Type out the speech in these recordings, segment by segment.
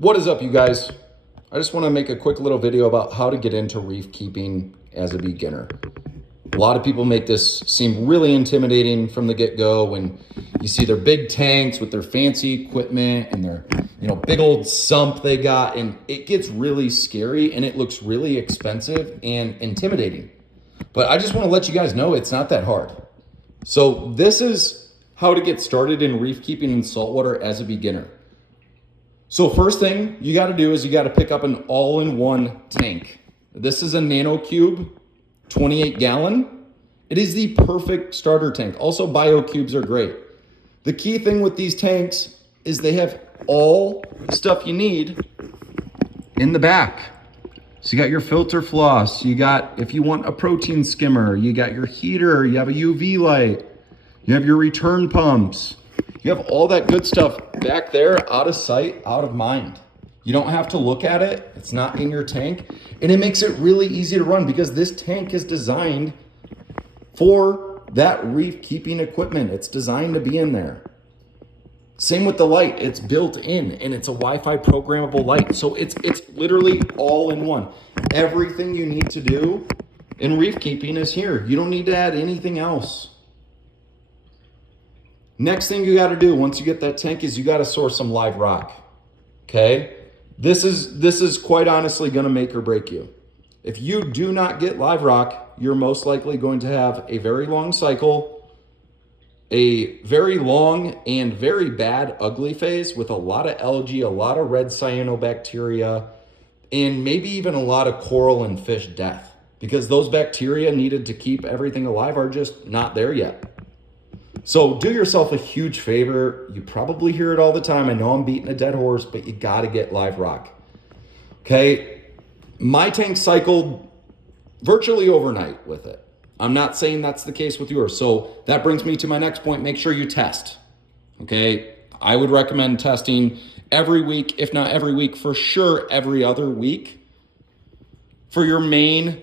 What is up, you guys? I just want to make a quick little video about how to get into reef keeping as a beginner. A lot of people make this seem really intimidating from the get-go when you see their big tanks with their fancy equipment and their big old sump they got, and it gets really scary and it looks really expensive and intimidating. But I just want to let you guys know it's not that hard. So this is how to get started in reef keeping in saltwater as a beginner. So first thing you got to do is you got to pick up an all-in-one tank. This is a NanoCube 28 gallon. It is the perfect starter tank. Also, BioCubes are great. The key thing with these tanks is they have all the stuff you need in the back. So you got your filter floss, you got, if you want a protein skimmer, you got your heater, you have a UV light, you have your return pumps. You have all that good stuff back there, out of sight, out of mind. You don't have to look at it. It's not in your tank. And it makes it really easy to run because this tank is designed for that reef keeping equipment. It's designed to be in there. Same with the light. It's built in and it's a Wi-Fi programmable light. So it's literally all in one. Everything you need to do in reef keeping is here. You don't need to add anything else. Next thing you got to do once you get that tank is you got to source some live rock. Okay? This is quite honestly going to make or break you. If you do not get live rock, you're most likely going to have a very long cycle, a very long and very bad ugly phase with a lot of algae, a lot of red cyanobacteria, and maybe even a lot of coral and fish death because those bacteria needed to keep everything alive are just not there yet. So do yourself a huge favor. You probably hear it all the time. I know I'm beating a dead horse, but you got to get live rock. Okay. My tank cycled virtually overnight with it. I'm not saying that's the case with yours. So that brings me to my next point. Make sure you test. Okay. I would recommend testing every week, if not every week, for sure every other week for your main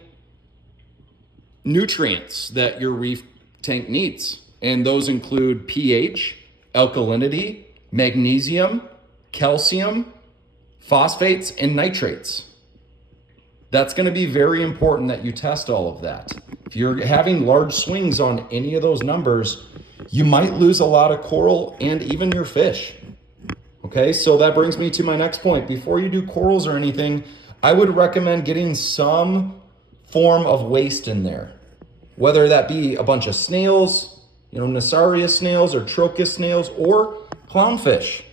nutrients that your reef tank needs. And those include pH, alkalinity, magnesium, calcium, phosphates, and nitrates. That's going to be very important that you test all of that. If you're having large swings on any of those numbers, you might lose a lot of coral and even your fish. Okay, so that brings me to my next point. Before you do corals or anything, I would recommend getting some form of waste in there. Whether that be a bunch of snails, Nassarius snails or Trochus snails or clownfish.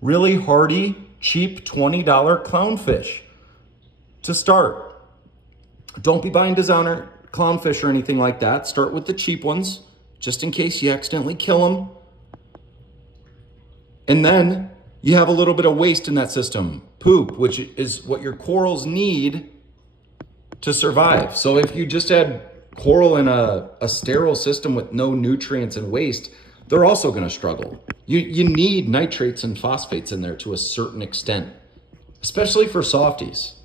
Really hardy, cheap $20 clownfish to start. Don't be buying designer clownfish or anything like that. Start with the cheap ones just in case you accidentally kill them. And then you have a little bit of waste in that system. Poop, which is what your corals need to survive. So if you just had coral in a sterile system with no nutrients and waste, they're also going to struggle. You need nitrates and phosphates in there to a certain extent, especially for softies.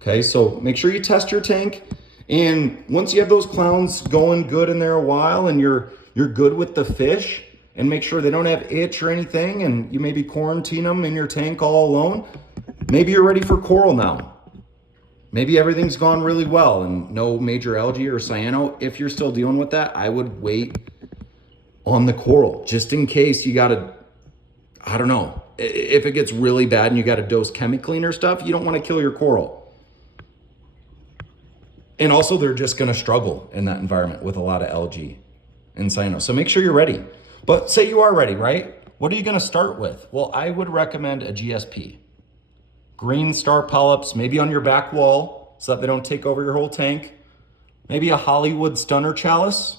Okay, so make sure you test your tank. And once you have those clowns going good in there a while and you're good with the fish and make sure they don't have itch or anything and you maybe quarantine them in your tank all alone, maybe you're ready for coral now. Maybe everything's gone really well and no major algae or cyano. If you're still dealing with that, I would wait on the coral just in case you got to, I don't know, if it gets really bad and you got to dose chemically or stuff, you don't want to kill your coral. And also they're just going to struggle in that environment with a lot of algae and cyano. So make sure you're ready. But say you are ready, right? What are you going to start with? Well, I would recommend a GSP. Green star polyps, maybe on your back wall so that they don't take over your whole tank. Maybe a Hollywood stunner chalice,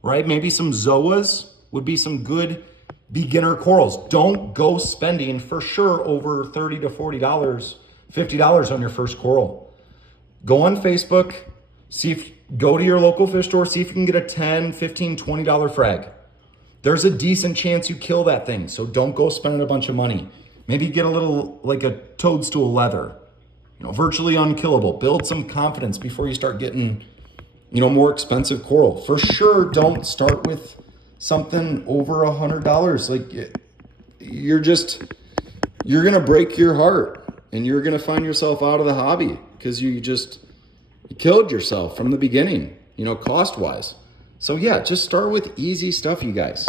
right? Maybe some zoas would be some good beginner corals. Don't go spending for sure over $30 to $40, $50 on your first coral. Go on Facebook, go to your local fish store, see if you can get a $10, $15, $20 frag. There's a decent chance you kill that thing, so don't go spending a bunch of money. Maybe get a little, like a toadstool leather, virtually unkillable. Build some confidence before you start getting, more expensive coral. For sure, don't start with something over $100. Like you're you're going to break your heart and you're going to find yourself out of the hobby because you killed yourself from the beginning, cost wise. So yeah, just start with easy stuff, you guys.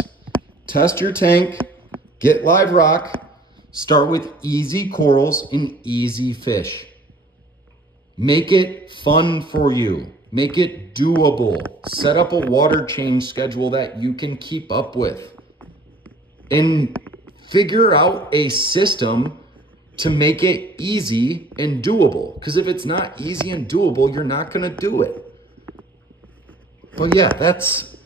Test your tank, get live rock, start with easy corals and easy fish. Make it fun for you. Make it doable. Set up a water change schedule that you can keep up with. And figure out a system to make it easy and doable. Because if it's not easy and doable, you're not going to do it. But yeah, that's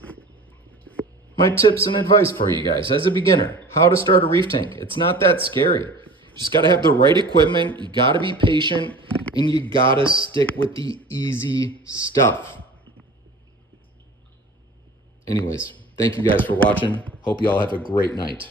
my tips and advice for you guys as a beginner. How to start a reef tank. It's not that scary. You just got to have the right equipment. You got to be patient. And you got to stick with the easy stuff. Anyways, thank you guys for watching. Hope you all have a great night.